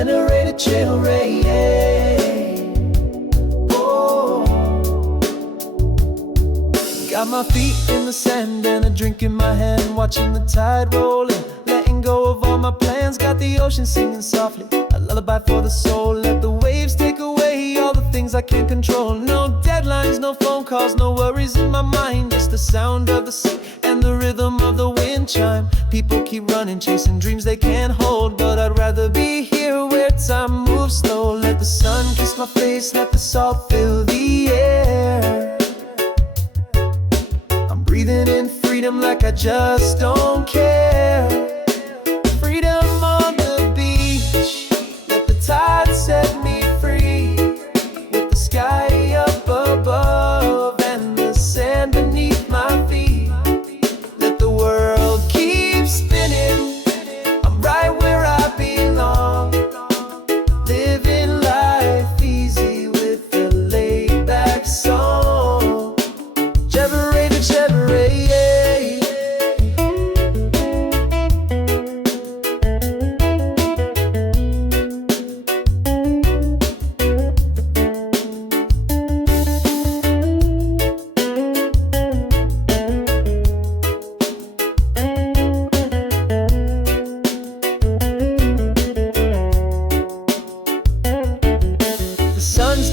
generator chill ray. Oh, got my feet in the sand and a drink in my hand, watching the tide rolling, letting go of all my plans. Got the ocean singing softly, a lullaby for the soul. Let the waves take away all the things I can't control. No deadlines, no phone calls, no worries in my mind. Just the sound of the sea and the rhythm of the wind chime. People keep running, chasing dreams they can't hold, but I'd rather be here where time moves slow. Let the sun kiss my face, let the salt fill the air. I'm breathing in freedom like I just don't care. Freedom on the beach, let the tide set me free. With the sky up above and the sand beneath my feet. Let the world keep spinning, I'm right where I belong. Living life easy with a laid back song. Generator, generator.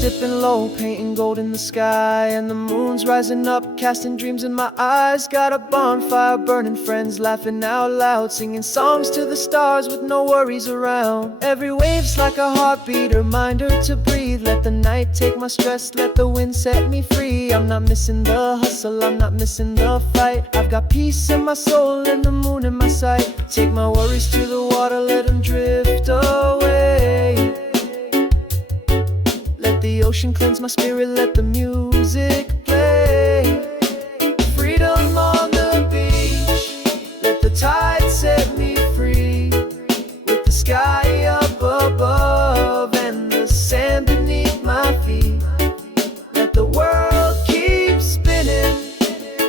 Dipping low, painting gold in the sky, and the moon's rising up, casting dreams in my eyes. Got a bonfire burning, friends laughing out loud, singing songs to the stars with no worries around. Every wave's like a heartbeat, reminder to breathe. Let the night take my stress, let the wind set me free. I'm not missing the hustle, I'm not missing the fight. I've got peace in my soul and the moon in my sight. Take my worries to the water, let them drift away. Let the ocean cleanse my spirit, let the music play. Freedom on the beach, let the tide set me free. With the sky up above and the sand beneath my feet. Let the world keep spinning,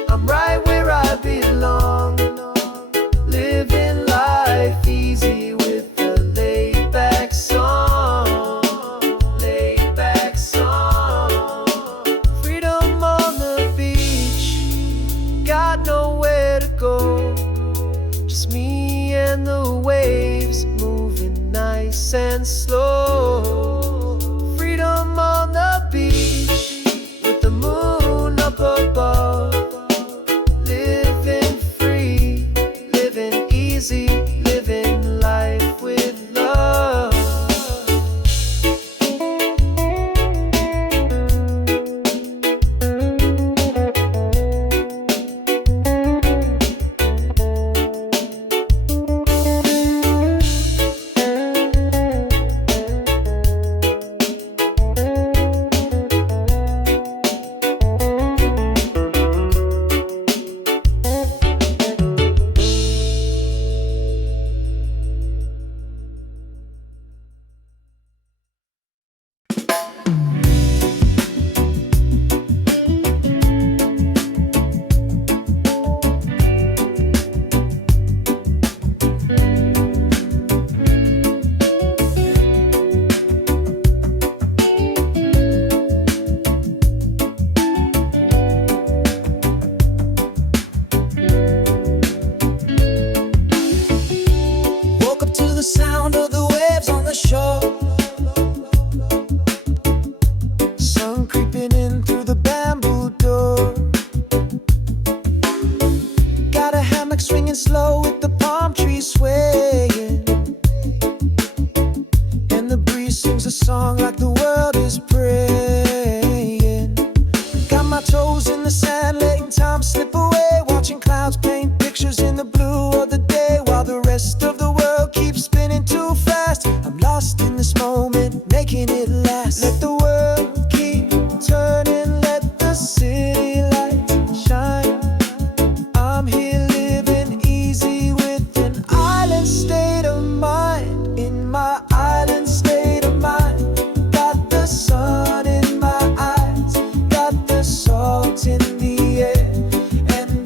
I'm right where I belong. Living life easy with a laid back song. Nowhere to go, just me and the waves moving nice and slow. Freedom on the beach with the moon up above. Living free, living easy, living life with love. The sound of the waves on the shore. Sun creeping in through the bamboo door. Got a hammock swinging slow with the palm trees swaying, and the breeze sings a song like the world is praying. Got my toes in the sand, letting time slip away, watching clouds paint pictures in the blue of the day, while the rest of the world keeps spinning too fast. I'm lost in this moment, making it last. Let the world keep turning, let the city lights shine. I'm here living easy with an island state of mind. In my island state of mind, got the sun in my eyes, got the salt in the air, and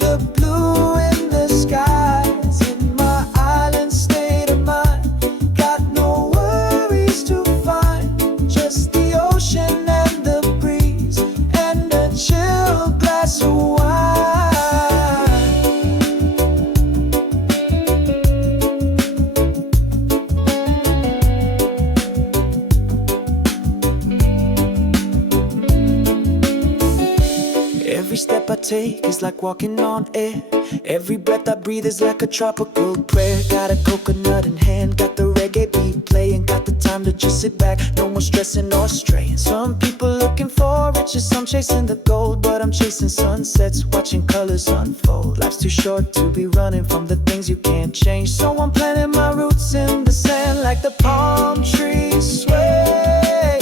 take is like walking on air. Every breath I breathe is like a tropical prayer. Got a coconut in hand, got the reggae beat playing. Got the time to just sit back, no more stressing or straying. Some people looking for riches, some chasing the gold, but I'm chasing sunsets, watching colors unfold. Life's too short to be running from the things you can't change, so I'm planting my roots in the sand like the palm trees sway.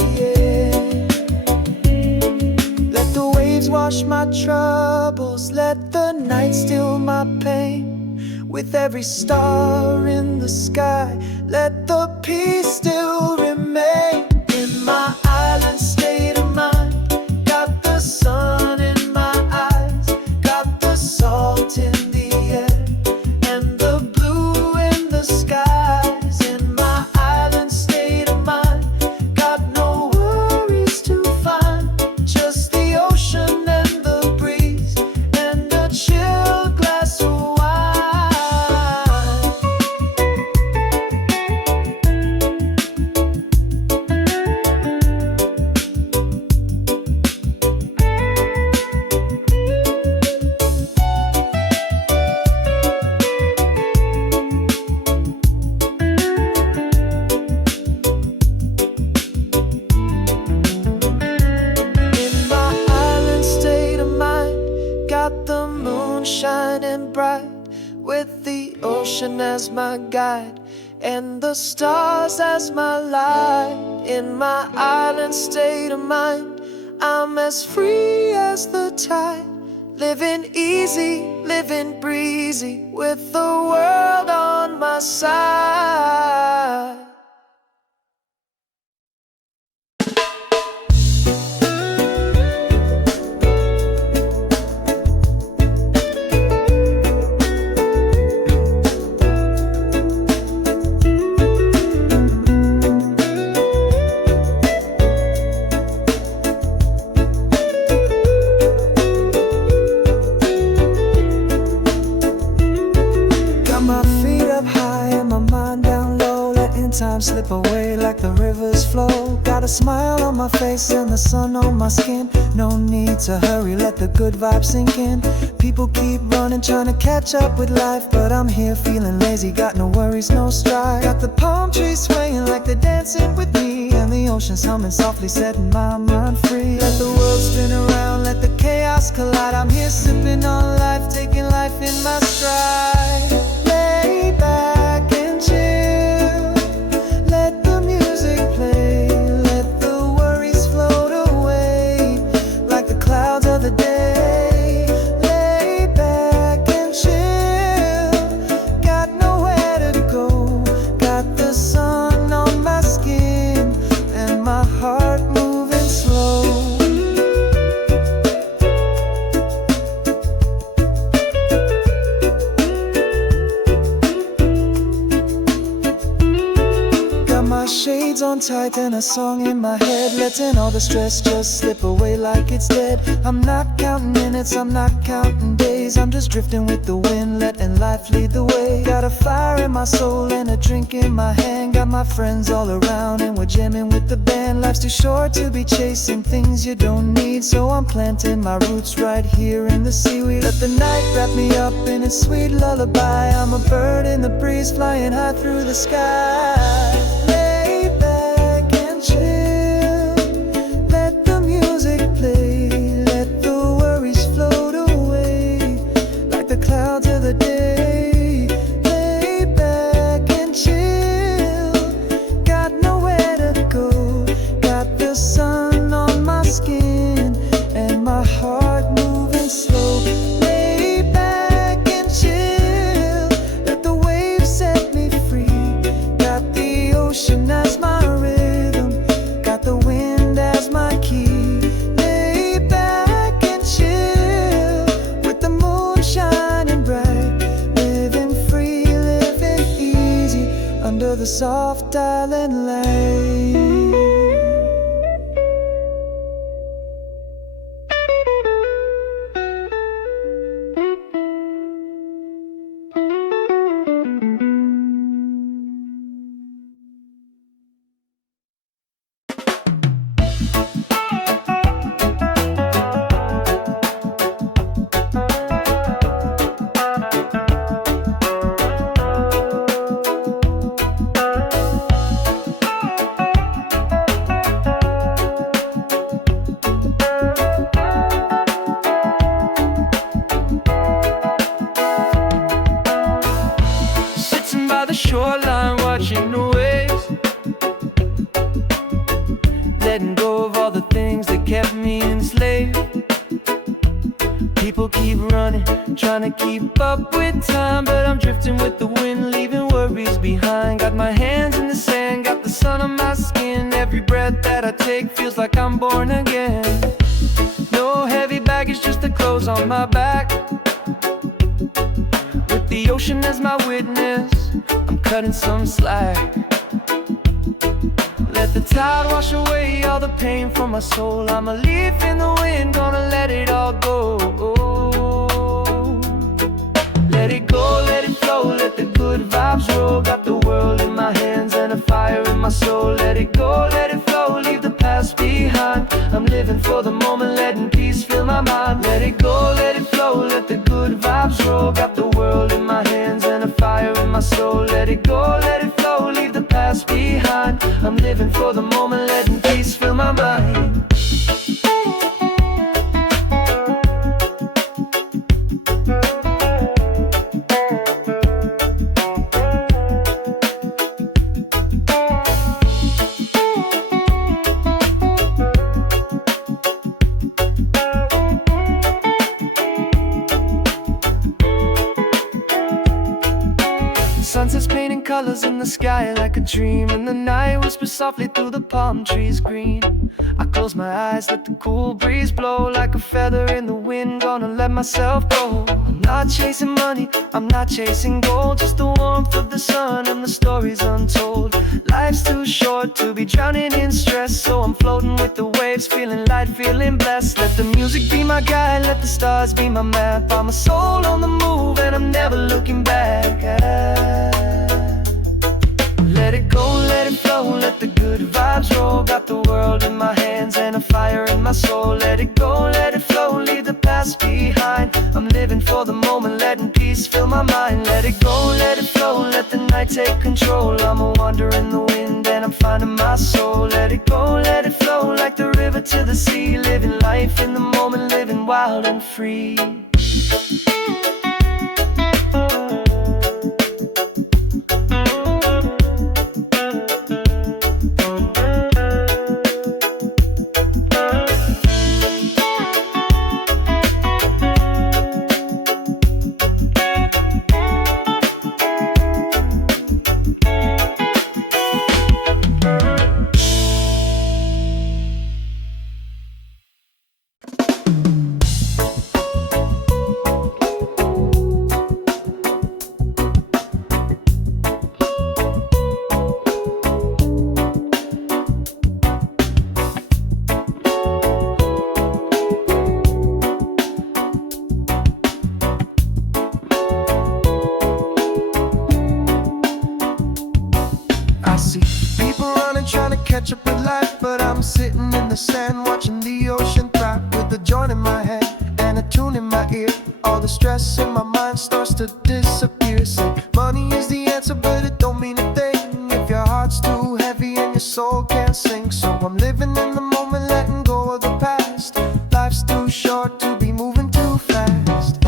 Let the waves wash my troubles, let the night still my pain. With every star in the sky, let the peace still remain. In my island state of mind, got the sun in my eyes, got the salt in the air, and the blue in the skies. In my island state of mind, got no worries to find, just the ocean and the breeze, and a chill glass of wine. Got the moon shining bright, with the ocean as my guide, and the stars as my light. In my island state of mind, I'm as free as the tide, living easy, living breezy, with the world on my side. Time slip away like the rivers flow. Got a smile on my face and the sun on my skin. No need to hurry, let the good vibes sink in. People keep running, trying to catch up with life, but I'm here feeling lazy, got no worries, no strife. Got the palm trees swaying like they're dancing with me, and the ocean's humming softly, setting my mind free. Let the world spin around, let the chaos collide. I'm here sipping on life, taking life in my stride. Lay back and chill, let the music play, let the worries float away like the clouds of the day. Lay back and chill, got nowhere to go, got the sun on my skin and my heart moving slow. My shades on tight and a song in my head, letting all the stress just slip away like it's dead. I'm not counting minutes, I'm not counting days, I'm just drifting with the wind, letting life lead the way. Got a fire in my soul and a drink in my hand, got my friends all around and we're jamming with the band. Life's too short to be chasing things you don't need, so I'm planting my roots right here in the seaweed. Let the night wrap me up in its sweet lullaby. I'm a bird in the breeze, flying high through the sky. Let the music play, let the worries float away like the clouds of the day. Lay back and chill, got nowhere to go, got the sun on my skin and my heart moving slow. Lay back and chill, let the waves set me free, got the ocean as my rhythm, got the wind as my key. Lay back and chill, with the moon shining bright, living free, living easy, under the soft island light. keep running, trying to keep up with time, but I'm drifting with the wind, leaving worries behind. Got my hands in the sand, got the sun on my skin. Every breath that I take feels like I'm born again. No heavy baggage, just the clothes on my back, with the ocean as my witness. I'm cutting some slack. Let the tide wash away all the pain from my soul. I'm a leaf in the wind, gonna let it all go. Let it go, let it flow, let the good vibes roll. Got the world in my hands and a fire in my soul. Let it go, let it flow, leave the past behind. I'm living for the moment, letting peace fill my mind. Let it go, let it flow, let the good vibes roll. Got the world in my hands and a fire in my soul. Let it go, let it flow, leave the past behind. I'm living for the moment, letting peace fill my mind. Sunsets painting colors in the sky like a dream, and the night whispers softly through the palm trees green. I close my eyes, let the cool breeze blow like a feather in the wind, gonna let myself go. I'm not chasing money, I'm not chasing gold, just the warmth of the sun and the stories untold. Life's too short to be drowning in stress, so I'm floating with the waves, feeling light, feeling blessed. Let the music be my guide, let the stars be my map. I'm a soul on the move and I'm never looking back. Let it go, let it flow, let the good vibes roll. Got the world in my hands and a fire in my soul. Let it go, let it flow, leave the past behind. I'm living for the moment, letting peace fill my mind. Let it go, let it flow, let the night take control. I'm a wanderer in the wind and I'm finding my soul. Let it go, let it flow, like the river to the sea. Living life in the moment, living wild and free. I see people running, trying to catch up with life, but I'm sitting in the sand, watching the ocean thrive, with a joint in my hand and a tune in my ear. All the stress in my mind starts to disappear. Say money is the answer, but it don't mean a thing if your heart's too heavy and your soul can't sing. So I'm living in the moment, letting go of the past. Life's too short to be moving too fast.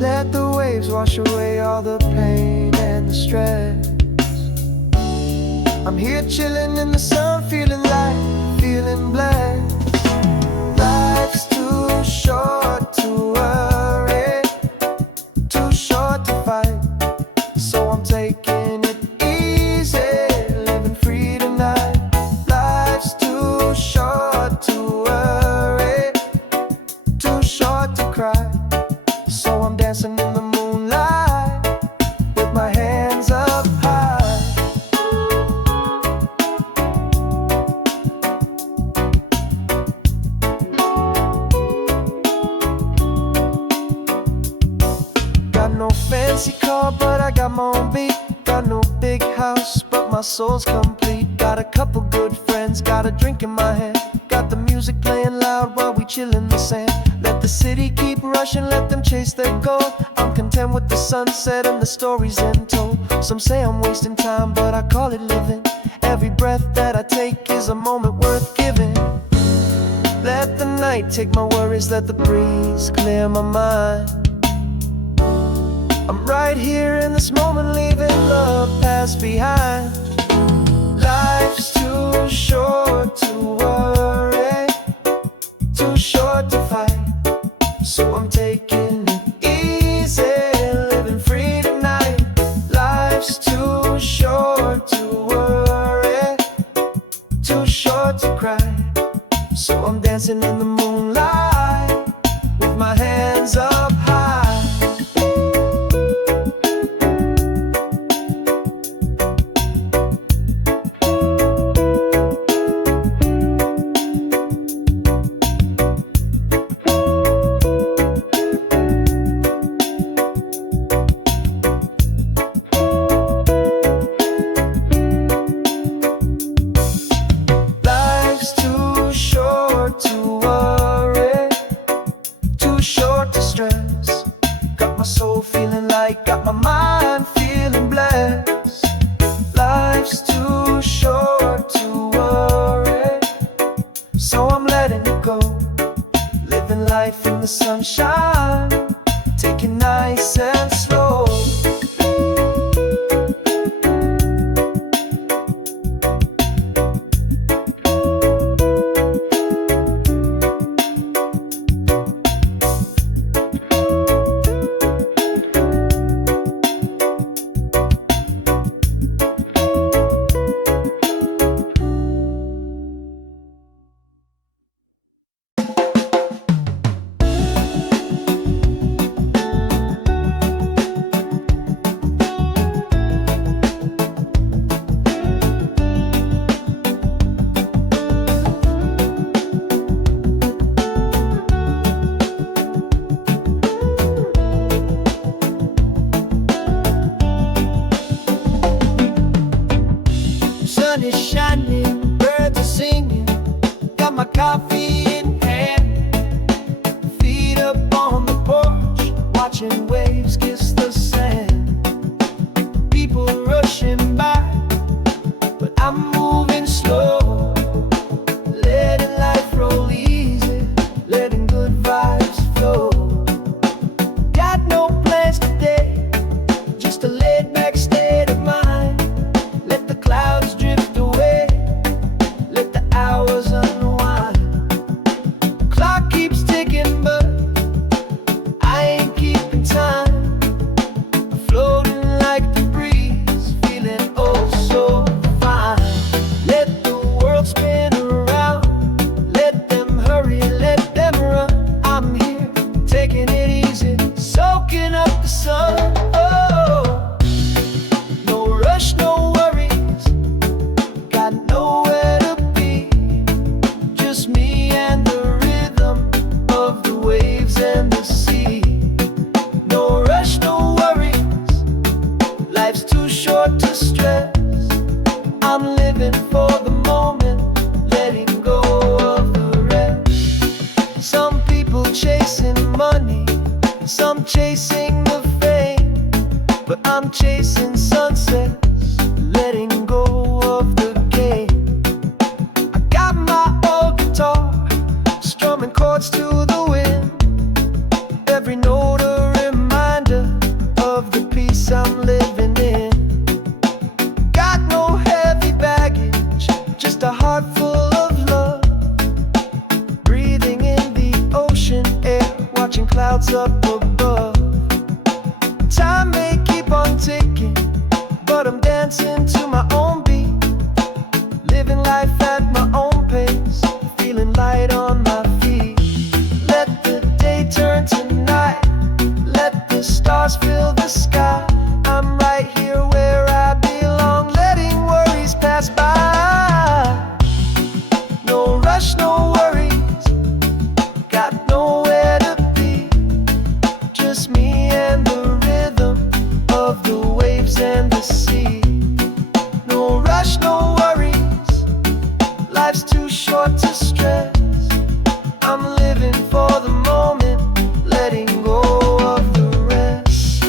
Let the waves wash away all the pain and the stress. I'm here chilling in the sun, feeling light, feeling blessed. Life's too short to worry, too short to fight, so I'm taking it easy, living free tonight. Life's too short to worry, too short to cry, so I'm dancing in the moonlight with my hands up high. No fancy car, but I got my own beat. Got no big house, but my soul's complete. Got a couple good friends, got a drink in my hand. Got the music playing loud while we chill in the sand. Let the city keep rushing, let them chase their goal. I'm content with the sunset and the stories untold. Some say I'm wasting time, but I call it living. Every breath that I take is a moment worth giving. Let the night take my worries, let the breeze clear my mind. I'm right here in this moment, leaving the past behind. Life's too short to worry, too short to fight, so I'm taking So I'm dancing in the moonlight with my hands up high. Life's too short to worry, too short to stress. Got my soul feeling light, got my mind feeling blessed. Life's too short to worry, so I'm letting it go. Living life in the sunshine, taking nice and slow. Sun is shining, birds are singing. Got my coffee in hand, feet up on the porch, watching waves kiss the sand. People rushing by, but I'm moving slow, letting life roll easy, letting good vibes flow. Got no plans today, just a laid back state of mind. Let the clouds drift away, let the hours unwind. Clock keeps ticking, but I ain't keeping time. Floating like the breeze, feeling oh so fine. Let the world spin around, let them hurry, let them run. I'm here, taking it easy, soaking up the sun. Oh, no rush, no worries, got nowhere to be. Just me and the rhythm of the waves and the sea. No rush, no worries, life's too short to stress. I'm living for the moment, letting go of the rest. Some people chasing money, some chasing the fame, but I'm chasing sunsets, letting go of the game. I got my old guitar, strumming chords to the wind. Every note a reminder of the peace I'm living in. Got no heavy baggage, just a heart full of love. Breathing in the ocean air, watching clouds up above. Time may keep on ticking, but I'm dancing to my own beat. Living life at my own pace, feeling light on my feet. Let the day turn to night, let the stars fill the sky. I'm right here where I belong, letting worries pass by. No rush, no worries, got nowhere to be. Just me and the rhythm of the waves and the sea. No rush, no worries, life's too short to stress. I'm living for the moment, letting go of the rest.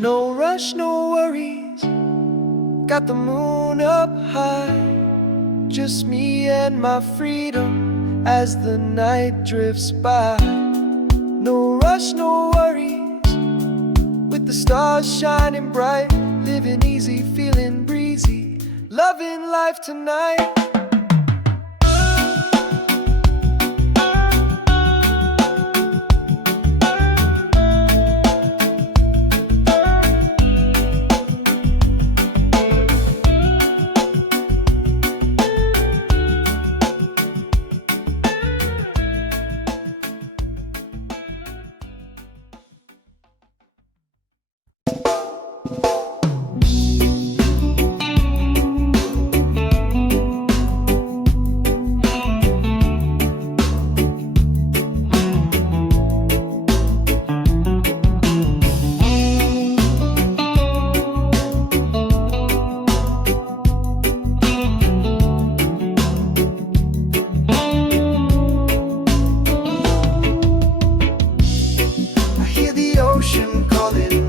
No rush, no worries, got the moon up high. Just me and my freedom as the night drifts by. No rush, no worries, with The stars shining bright, living easy, feeling breezy, loving life tonight.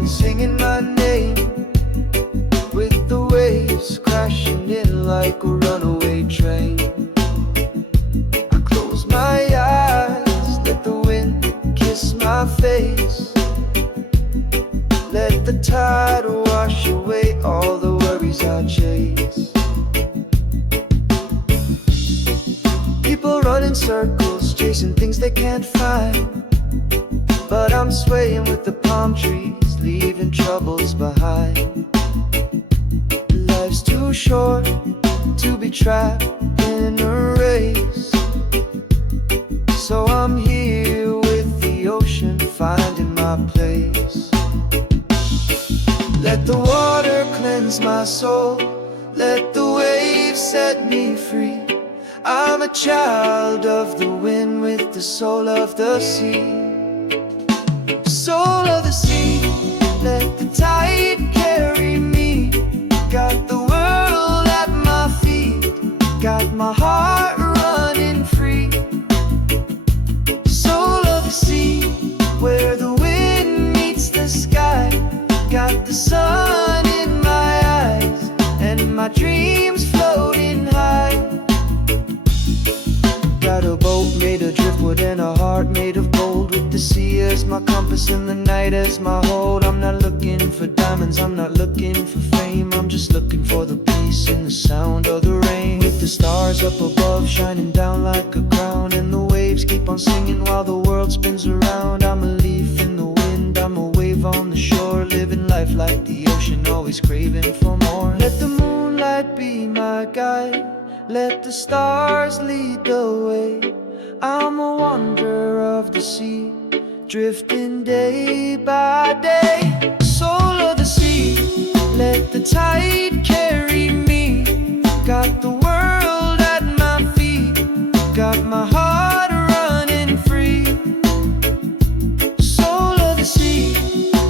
Singing my name, with the waves crashing in like a runaway train. I close my eyes, let the wind kiss my face. Let the tide wash away all the worries I chase. People run in circles, chasing things they can't find, but I'm swaying with the palm trees, leaving troubles behind. Life's too short to be trapped in a race, so I'm here with the ocean, finding my place. Let the water cleanse my soul, let the waves set me free. I'm a child of the wind with the soul of the sea. Soul of the sea, let the tide carry me. Got the world at my feet, got my heart running free. Soul of the sea, where the wind meets the sky. Got the sun in my eyes, and my dreams floating high. Got a boat made of driftwood and a heart made of gold, with the sea as my compass and the night as my hold. I'm not looking for diamonds, I'm not looking for fame, I'm just looking for the peace and the sound of the rain. With the stars up above shining down like a crown, and the waves keep on singing while the world spins around. I'm a leaf in the wind, I'm a wave on the shore, living life like the ocean, always craving for more. Let the moonlight be my guide, let the stars lead the way. I'm a wanderer of the sea, drifting day by day. Soul of the sea, let the tide carry me. Got the world at my feet, got my heart running free. Soul of the sea,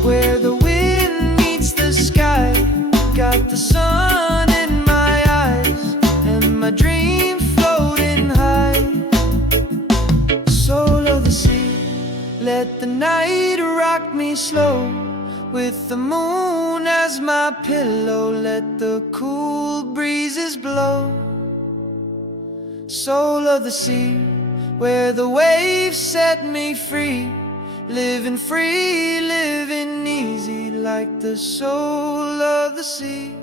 where the wind meets the sky. Got the sun in my eyes, and my dream floating high. Soul of the sea, let the night rock me slow, with the moon as my pillow. Let the cool breezes blow. Soul of the sea, where the waves set me free. Living free, living easy, like the soul of the sea.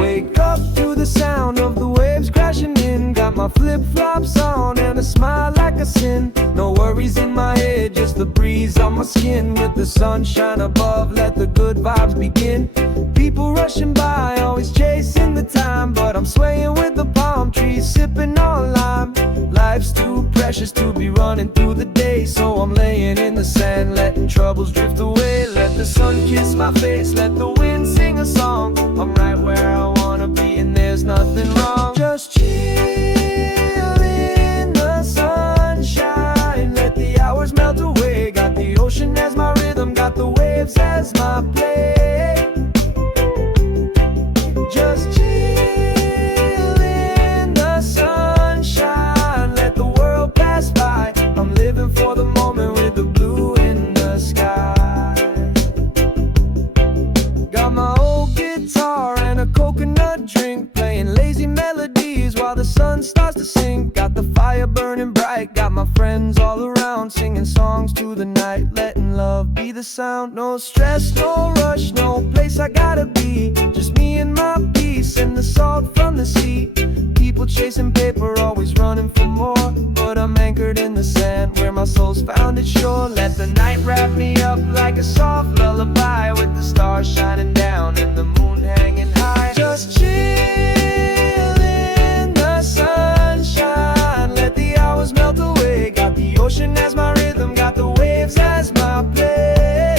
Wake up to the sound of the waves crashing in. Got my flip-flops on and a smile like a sin. No worries in my head, just the breeze on my skin. With the sunshine above, let the good vibes begin. People rushing by, always chasing the time, but I'm swaying with the palm trees, sipping on lime. Life's too precious to be running through the day, so I'm laying in the sand, letting troubles drift away. Let the sun kiss my face, let the wind sing a song. I'm right where I wanna be, and there's nothing wrong. Just chill in the sunshine, let the hours melt away. Got the ocean as my rhythm, got the waves as my play. Just chill in the sunshine, let the world pass by. I'm living for the moment with the blue in the sky. light, letting love be the sound. No stress, no rush, no place I gotta be. Just me and my peace and the salt from the sea. People chasing paper, always running for more, but I'm anchored in the sand where my soul's found its shore. Let the night wrap me up like a soft lullaby, with the stars shining down and the moon hanging high. Just chill in the sunshine, let the hours melt away. Got the ocean as my rhythm, got the waves as my play.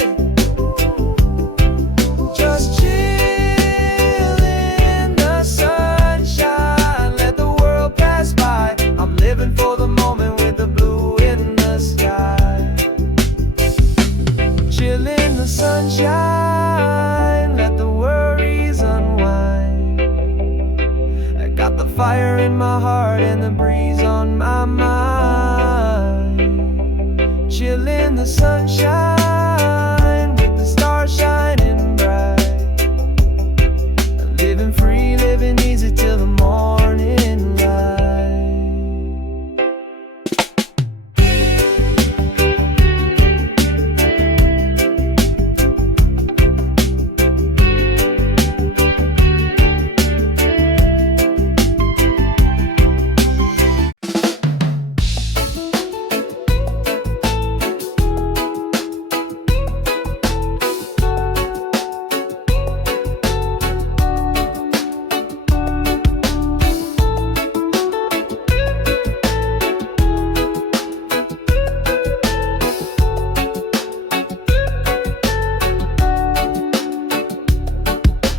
Just chill in the sunshine, let the world pass by. I'm living for the moment with the blue in the sky. Chill in the sunshine, let the worries unwind. I got the fire in my heart and the breeze on my mind. Chill in the sunshine, with the stars shining bright. Living free, living easy till the morning light.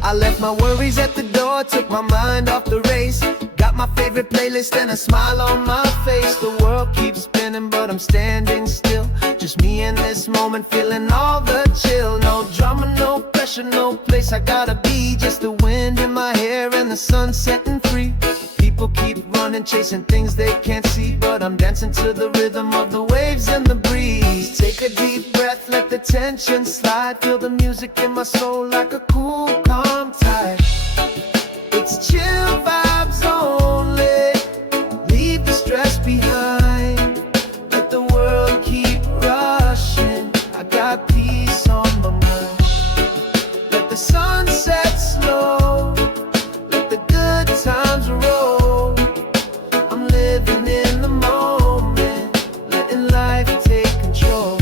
I left my worries at the door, took my mind off the race. Got my favorite playlist and a smile on my face. The world keeps spinning but I'm standing still. Just me in this moment, feeling all the chill. No drama, no pressure, no place I gotta be. Just the wind in my hair and the sun setting free. People keep running, chasing things they can't see, but I'm dancing to the rhythm of the waves and the breeze. Take a deep breath, let the tension slide. Feel the music in my soul like a cool, calm tide. It's chill vibes only, leave the stress behind. Let the world keep rushing, I got peace on my mind. Let the sun set slow, let the good times roll. I'm living in the moment, letting life take control.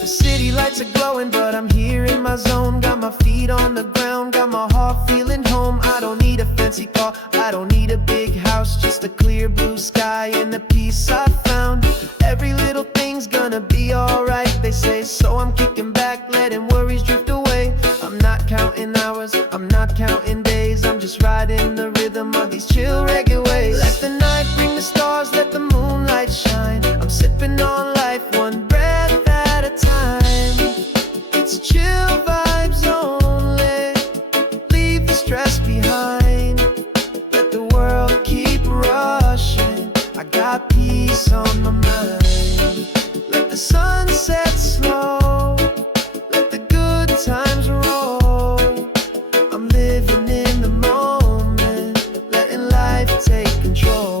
The city lights are glowing, but I'm here in my zone. Got my feet on the ground, got my heart feeling home. I don't need a fancy car, I don't need a big house, just a clear blue sky and the peace I found. Every little thing's gonna be alright, they say, so I'm kicking back, letting worries drift away. I'm not counting hours, I'm not counting days, I'm just riding the rhythm of these chill reggae waves. Let the night bring the stars, let the moonlight shine. I'm sipping on life, one breath at a time. It's chill vibes only, leave the stress behind. Let the world keep rushing, I got peace on my mind. Let the sun set slow, let the good times roll. I'm living in the moment, letting life take control.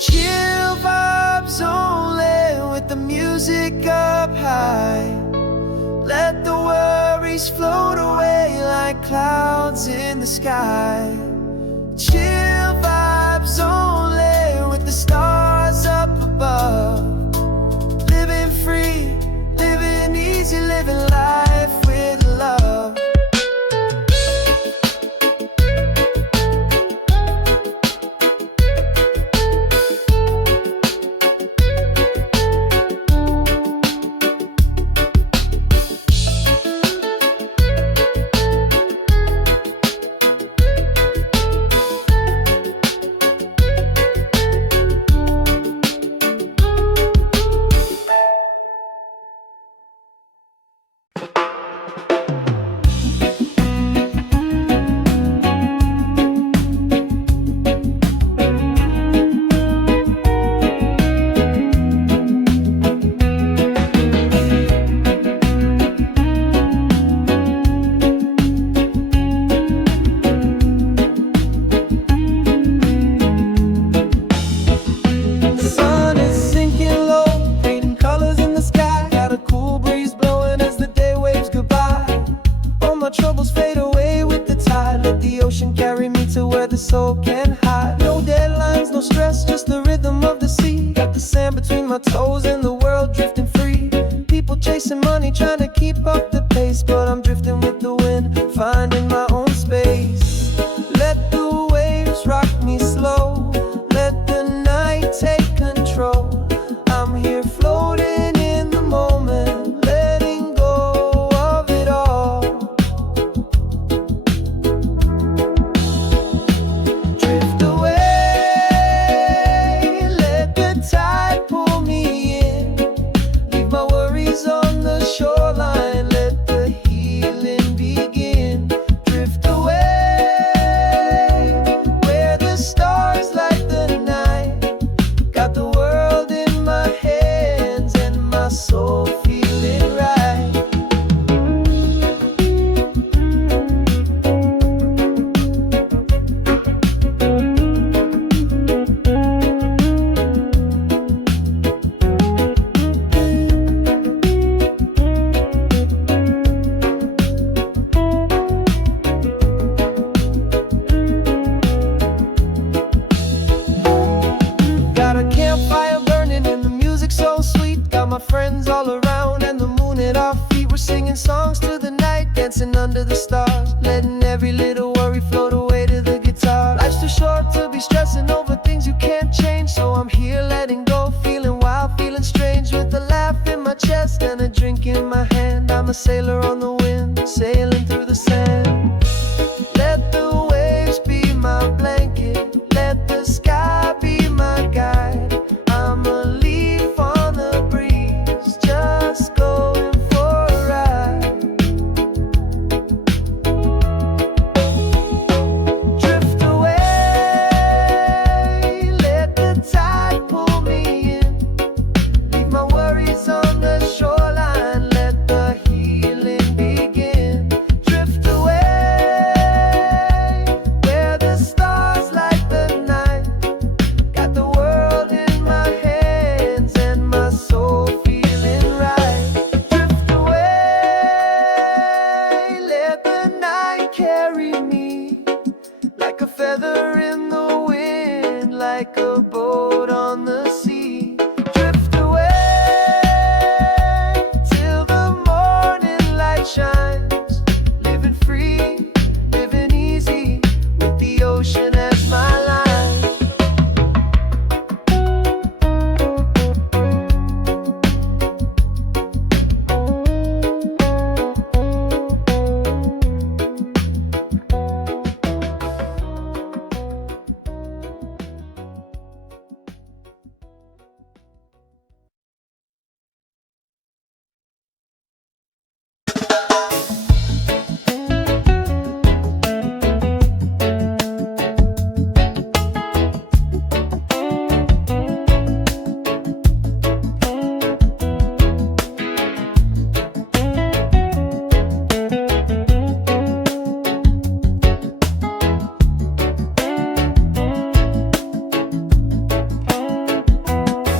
Chill vibes only, with the music up high. Let the worries float away like clouds in the sky. Chill vibes only, with the stars up above. Living free, living easy, living life with love. between my toes and the world drifting free. People chasing money, trying to keep up the pace, but I'm drifting with the wind, finding my own space. Let the waves rock me slow, let the night take control. I'm here floating in the moment, letting go of it all. Drift away, let the tide pull me in. Leave my worries on the shoreline, let the healing begin. Drift away, where the stars light the night. Got the world in my hands and my soul feeling right. Got a campfire burning and the music so sweet. Got my friends all around and the moon at our feet. We're singing songs to the night, dancing under the stars, letting every little worry float away to the guitar. Life's too short to be stressing over things you can't change, so I'm here letting go, feeling wild, feeling strange, with a laugh in my chest and a drink in my hand. I'm a sailor on the wind, sailing through the sand. Let the waves be my blanket, let the sky be my guide. I'm a leaf on the breeze, just going for a ride. Drift away, let the tide pull me in. Leave my worries on the shoreline, let the healing begin. Drift away, where the stars light the night. Got the world in my hands and my soul feeling right. Drift away, let the night carry me, like a feather in the wind, like a boat on the sea. Drift away, till the morning light shines. Living free, living easy, with the ocean as my line.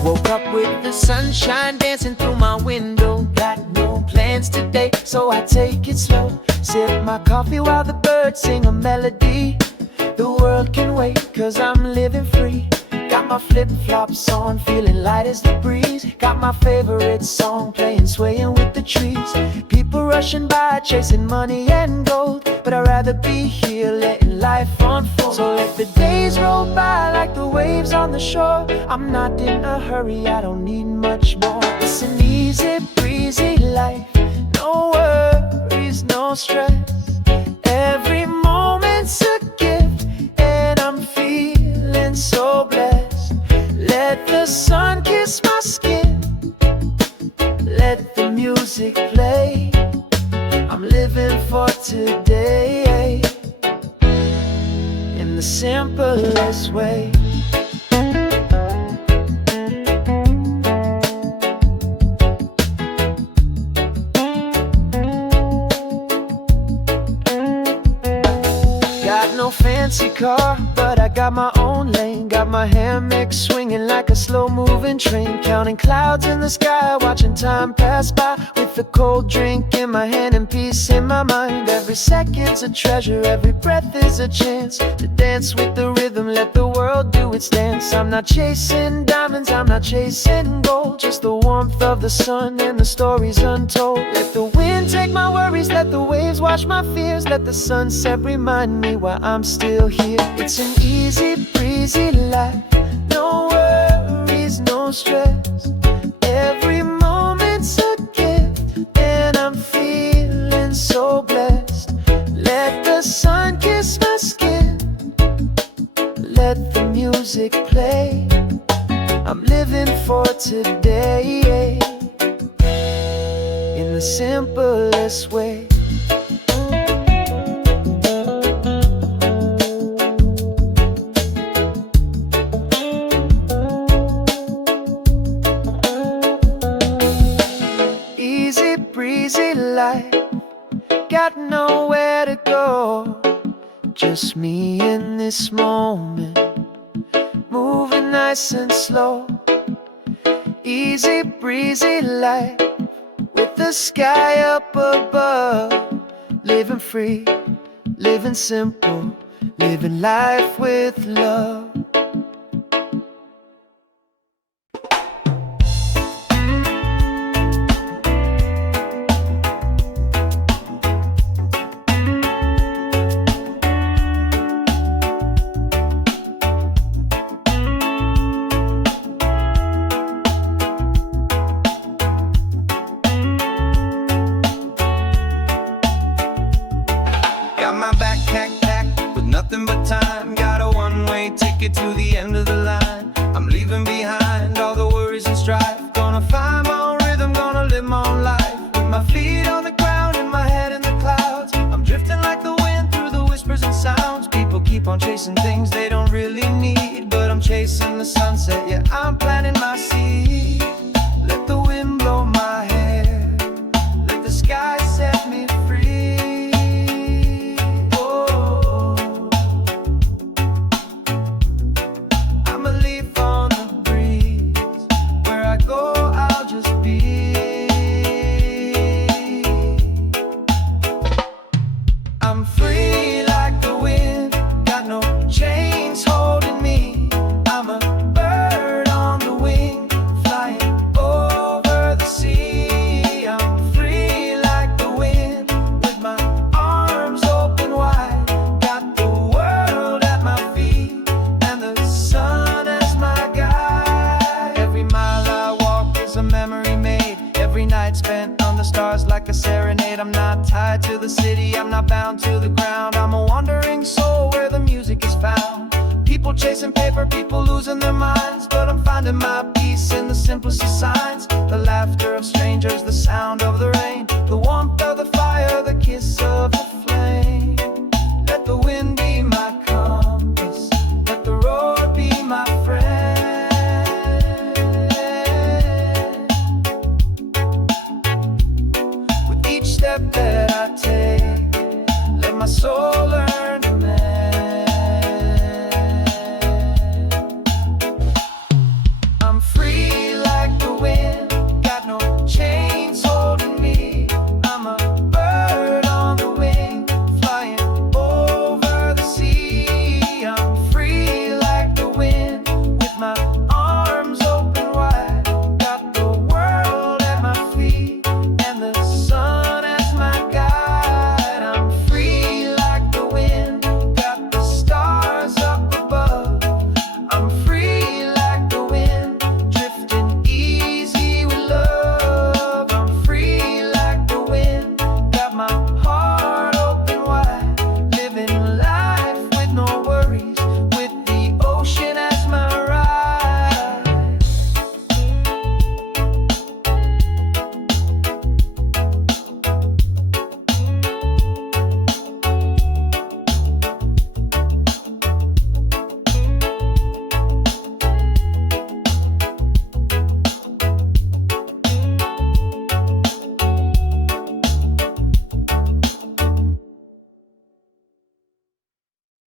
Woke up with the sunshine dancing through my window. Got no plans today, so I take it slow. Sip my coffee while the birds sing a melody. The world can wait, cause I'm living free. Got my flip-flops on, feeling light as the breeze. Got my favorite song playing, swaying with the trees. People rushing by, chasing money and gold, but I'd rather be here, letting life unfold. So let the days roll by like the waves on the shore. I'm not in a hurry, I don't need much more. It's an easy breezy life, no worries, no stress. Every moment's a gift, and I'm feeling so blessed. Let the sun kiss my skin, let the music play. I'm living for today, in the simplest way. Got no fancy car, but I got my own lane. Got my hair mix swinging like like a slow-moving train, counting clouds in the sky, watching time pass by, with a cold drink in my hand and peace in my mind. Every second's a treasure, every breath is a chance to dance with the rhythm, let the world do its dance. I'm not chasing diamonds, I'm not chasing gold, just the warmth of the sun and the stories untold. Let the wind take my worries, let the waves wash my fears, let the sunset remind me why I'm still here. It's an easy breezy life, no worries, no stress. Every moment's a gift, and I'm feeling so blessed. Let the sun kiss my skin, let the music play. I'm living for today, in the simplest way. Easy breezy life, got nowhere to go, just me in this moment, moving nice and slow. Easy breezy life, with the sky up above, living free, living simple, living life with love. My backpack packed with nothing but time, got a one-way ticket to the end of the line. I'm leaving behind all the worries and strife, gonna find my own rhythm, gonna live my own life, with my feet on the ground and my head in the clouds. I'm drifting like the wind through the whispers and sounds. People keep on chasing things they don't really need, but I'm chasing the sunset, yeah, I'm planting my seed. Let the wind blow my hair, let the sky set me free. I'm free like the wind, got no chains holding me. I'm a bird on the wing, flying over the sea. I'm free like the wind, with my arms open wide. Got the world at my feet, and the sun as my guide. Every mile I walk is a memory made, every night spent on the stars like a serenade. I'm not tied to the city, I'm not bound to the ground. I'm a wandering soul where the music is found. People chasing paper, people losing their minds, but I'm finding my peace in the simplest of signs. The laughter of strangers, the sound of the rain, the warmth of the fire, the kiss of the